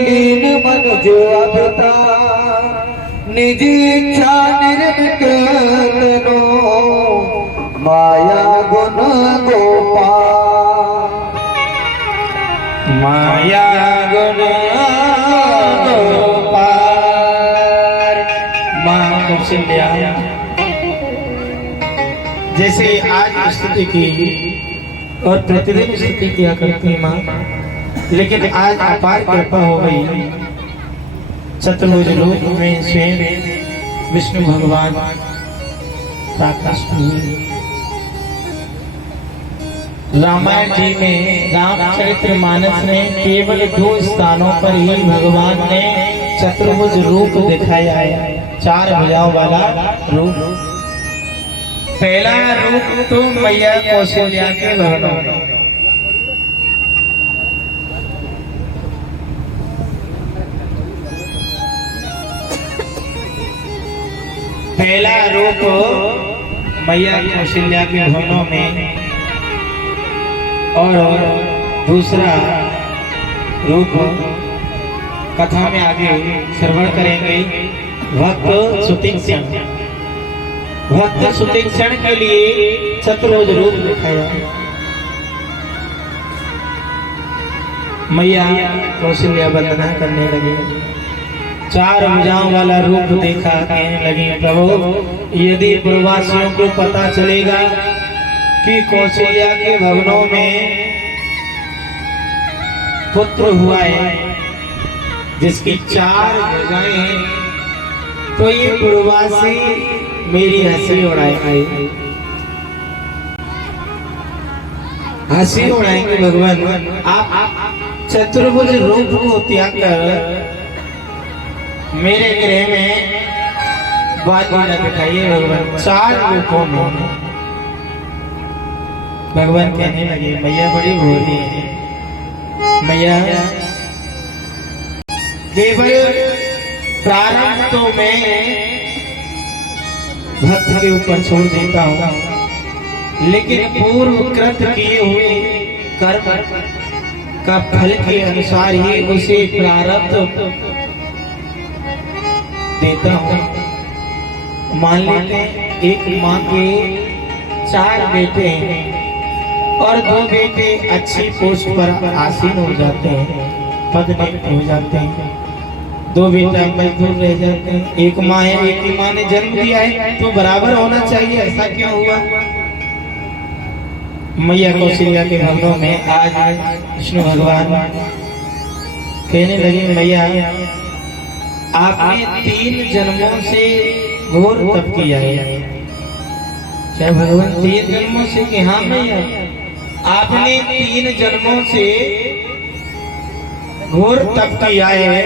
लीन मन जो अवता निज इच्छा निर्मित तनो माया गुण गोपाल माया गुण गोपाल। मां कौशल्या जैसे आज स्तुति की और प्रतिदिन स्तुति किया करती मां, लेकिन आज अपार कृपा हो गई। चतुर्भुज रूप में स्वयं विष्णु भगवान प्रकाश हुए। रामायण जी में रामचरितमानस में केवल 2 स्थानों पर ही भगवान ने चतुर्भुज रूप दिखाया है, 4 भुजाओं वाला रूप। पहला रूप तो मैया कौशल्या के भवनों में, पहला रूप मैया कौशल्या के भवनों में और दूसरा रूप कथा में आगे श्रवण करेंगे। भक्त सुतीक्षण, भक्त सुतीक्षण के लिए चतुर्भुज रूप दिखाया। मैया कौशल्या वंदना करने लगे, 4 भुजाओं वाला रूप देखा, कहने लगे प्रभु यदि प्रवासियों को पता चलेगा कि कौशल्या के भवनों में पुत्र हुआ है जिसकी 4 भुजाएं हैं, तो ये प्रवासी मेरी हंसी उड़ाएंगे, हंसी उड़ाएंगे। भगवान आप चतुर्भुज रूप को त्याग कर मेरे गृह में बात दिखाइए। भगवान 4 रूपों में भगवान कहने लगे मैया बड़ी भोली है, मैया केवल प्रारंभ तो मैं भक्त के ऊपर छोड़ देता हूँ, लेकिन पूर्व कृत किए हुए कर्म का फल के अनुसार ही उसे प्रारब्ध देता हूँ। मान लेते हैं एक माँ के 4 बेटे हैं और 2 बेटे अच्छी पोस्ट पर आसीन हो जाते हैं, पदनियुक्त हो जाते हैं, 2 बेटा मजदूर रह जाते हैं। एक माँ है, एक ही माँ ने जन्म दिया है, तो बराबर होना चाहिए, ऐसा क्यों हुआ? मैया कौशल्या के भवनों में आज विष्णु भगवान कहने लगे मैया आपने 3 जन्मों से घोर तप किया है, क्या भगवान 3 जन्मों से कि हाँ मैया आपने 3 जन्मों से घोर तप किया है,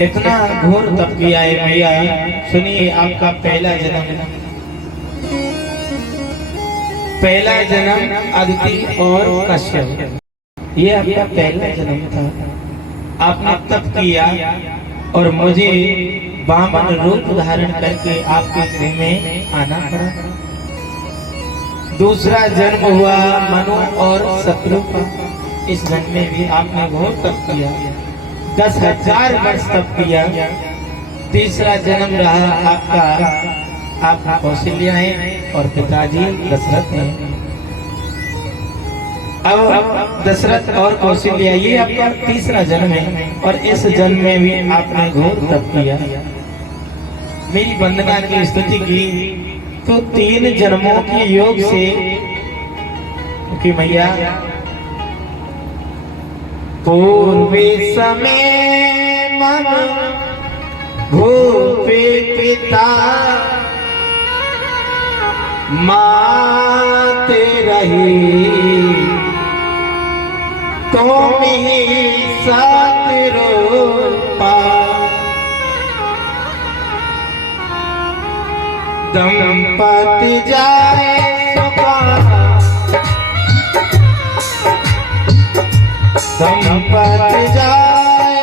इतना घोर तप किया है भैया। सुनिए आपका पहला जन्म अदिति और कश्यप, ये आपका पहला जन्म था। आपने तप किया और मुझे वामन रूप धारण करके आपके गृह में आना पड़ा। दूसरा जन्म हुआ मनु और शत्रु का, इस जन्म में भी आपने घोर तप किया, 10,000 वर्ष तप किया। तीसरा जन्म रहा आपका कौशल्या है और पिताजी दशरथ हैं। अब दशरथ और कौशल्या ये आपका तीसरा जन्म है और इस जन्म में भी आपने घोर तप किया, मेरी वंदना की स्तुति की। तो 3 जन्मों के योग से कि मैया पूर्वे समय मन भूपे पिता माते रही, तुम ही साथ रूपा दंपति जाए दंपति जाए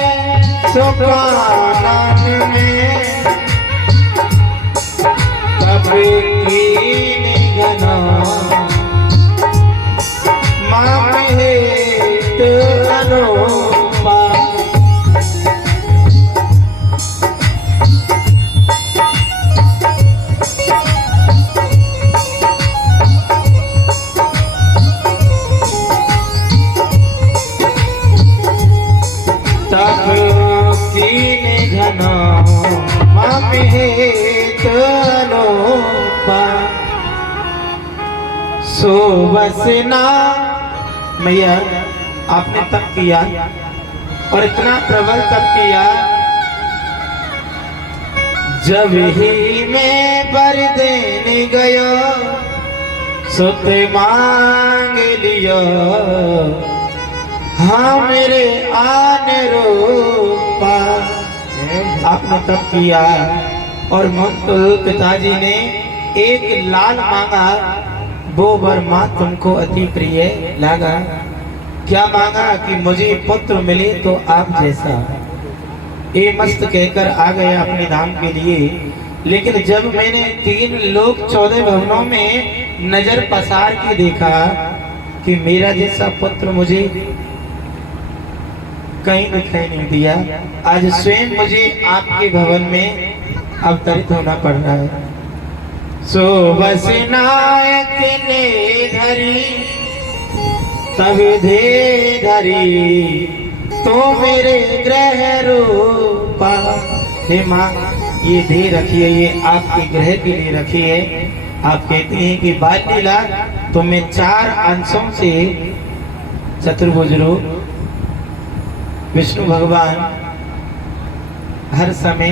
सुखानंद में, तब कीन गना मामेत अनुपा। तब कीन घना मामेत अनुपा। सो बसना मैया आपने तप किया और इतना प्रबल तप किया, जब ही मैं बर देने गयो सुत मांग लियो, हाँ मेरे आने रूपा। आपने तप किया और पिताजी ने एक लाल मांगा, वो वर माँ तुमको अति प्रिय लगा। क्या मांगा कि मुझे पुत्र मिले तो आप जैसा, ये मस्त कहकर आ गया अपने धाम के लिए। लेकिन जब मैंने 3 लोक 14 भवनों में नजर पसार के देखा कि मेरा जैसा पुत्र मुझे कहीं दिखाई नहीं दिया, आज स्वयं मुझे आपके भवन में अवतरित होना पड़ रहा है। सो बस नायक ने धरी तब धे धरी, तो मेरे ग्रह रूपा। हे माँ ये दे रखिए, ये आपके ग्रह के लिए रखिए। आप कहती हैं कि बाल लीला तो मैं 4 अंशों से चतुर्भुज रूप विष्णु भगवान हर समय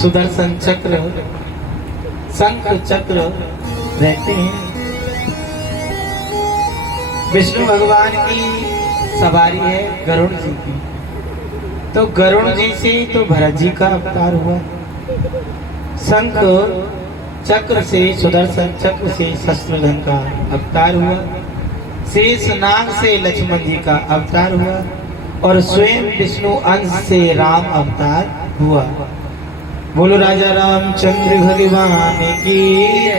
सुदर्शन चक्र शंख चक्र रहते हैं। विष्णु भगवान की सवारी है गरुड़ जी की, तो गरुड़ जी से तो भरत जी का अवतार हुआ। शंख चक्र से सुदर्शन चक्र से शत्रुघ्न का अवतार हुआ। शेष नाग से लक्ष्मण जी का अवतार हुआ और स्वयं विष्णु अंश से राम अवतार हुआ। बोलो राजा रामचंद्र भगवान की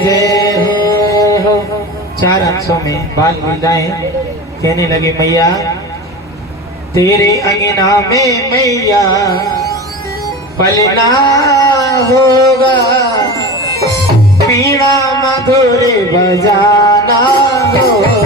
जय हो। 4 अंशों में बाल लीलाएं कहने लगे, मैया तेरे अंगना में मैया पलना होगा, पीड़ा मधुर बजाना होगा।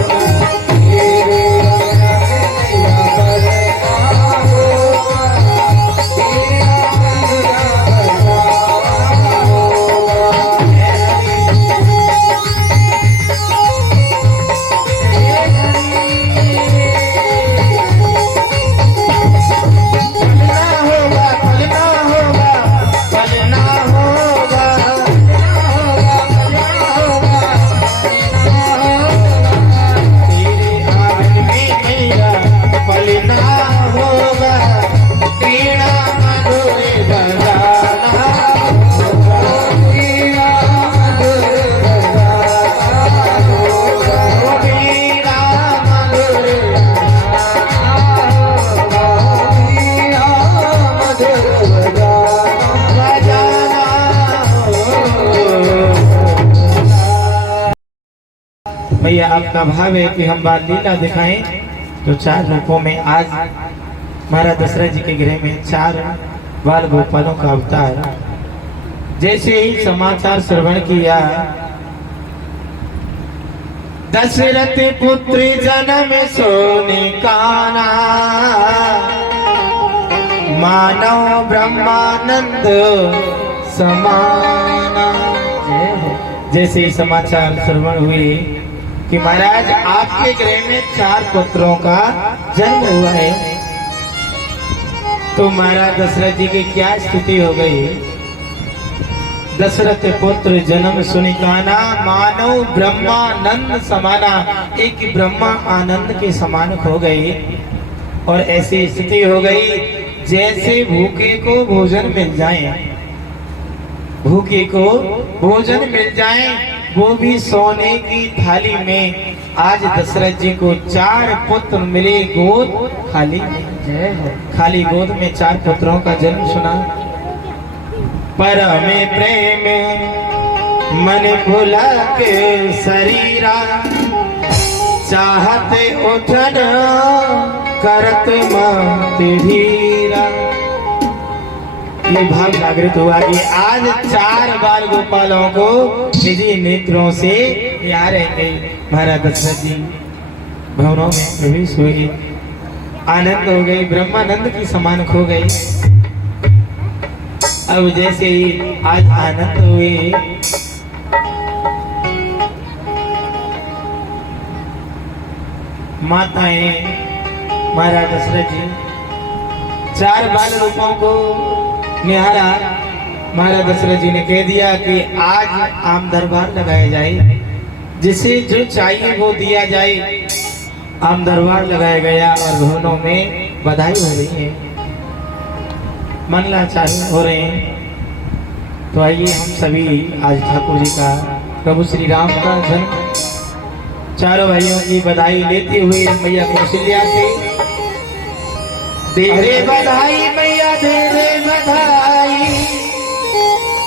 भैया आपका भाव है कि हम बाल लीला दिखाएं, तो 4 रूपों में आज महाराज दशरथ जी के गृह में 4 बाल गोपालों का अवतार। जैसे ही समाचार श्रवण किया, दशरथ पुत्र जन्म सोने काना, मानव ब्रह्मानंद समाना। जैसे ही समाचार श्रवण हुए कि महाराज आपके गृह में 4 पुत्रों का जन्म हुआ है, तो महाराज दशरथ जी की क्या स्थिति हो गई। दशरथ पुत्र जन्म सुनिकाना, मानव ब्रह्मानंद समाना, एक ब्रह्मा आनंद के समान हो गए। और ऐसी स्थिति हो गई जैसे भूखे को भोजन मिल जाए, भूखे को भोजन मिल जाए, वो भी सोने की थाली में। आज दशरथ जी को 4 पुत्र मिले, गोद खाली खाली गोद में 4 पुत्रों का जन्म सुना। पर में प्रेम मन भुला के शरीरा, चाहते उठन करत मत धीरा। ये भाव जागृत हुआ कि आज 4 बाल गोपालों को निजी नेत्रों से यार महाराज दशरथ जी भवनों में प्रवेश हुए, आनंद हो गई, ब्रह्मानंद की समान खो गई। अब जैसे ही आज आनंद हुए, माताएं महाराज दशरथ जी 4 बाल रूपों को निहारा। महाराज दशरथ जी ने कह दिया कि आज आम दरबार लगाया जाए, जिसे जो चाहिए वो दिया जाए। आम दरबार लगाया गया और भवनों में बधाई हो रही है, मंगलाचारण हो रहे हैं। तो आइए हम सभी आज ठाकुर जी का, प्रभु श्री राम का जन्म, चारों भाइयों की बधाई लेते हुए मैया कौशल्या से दे रे बधाई, मैया दे रे बधाई,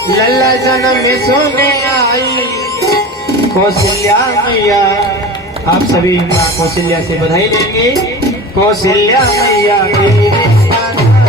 लल्ला जन्म में सोने आई। कौशल्या मैया, आप सभी माँ कौशल्या से बधाई लेंगे। कौशल्या मैया दे रे बधाई,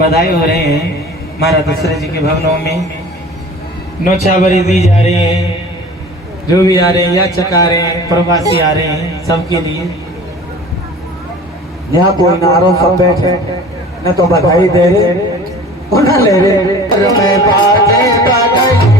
बधाई हो रहे हैं महाराज दशरथ जी के भवनों में। नौछावरी दी जा रही है, जो भी आ रहे हैं, याचक आ रहे हैं, प्रवासी आ रहे हैं, सबके लिए। यहाँ कोई नारो सब बैठे न तो बधाई दे रहे और न ले रहे। मैं बाजे बधाई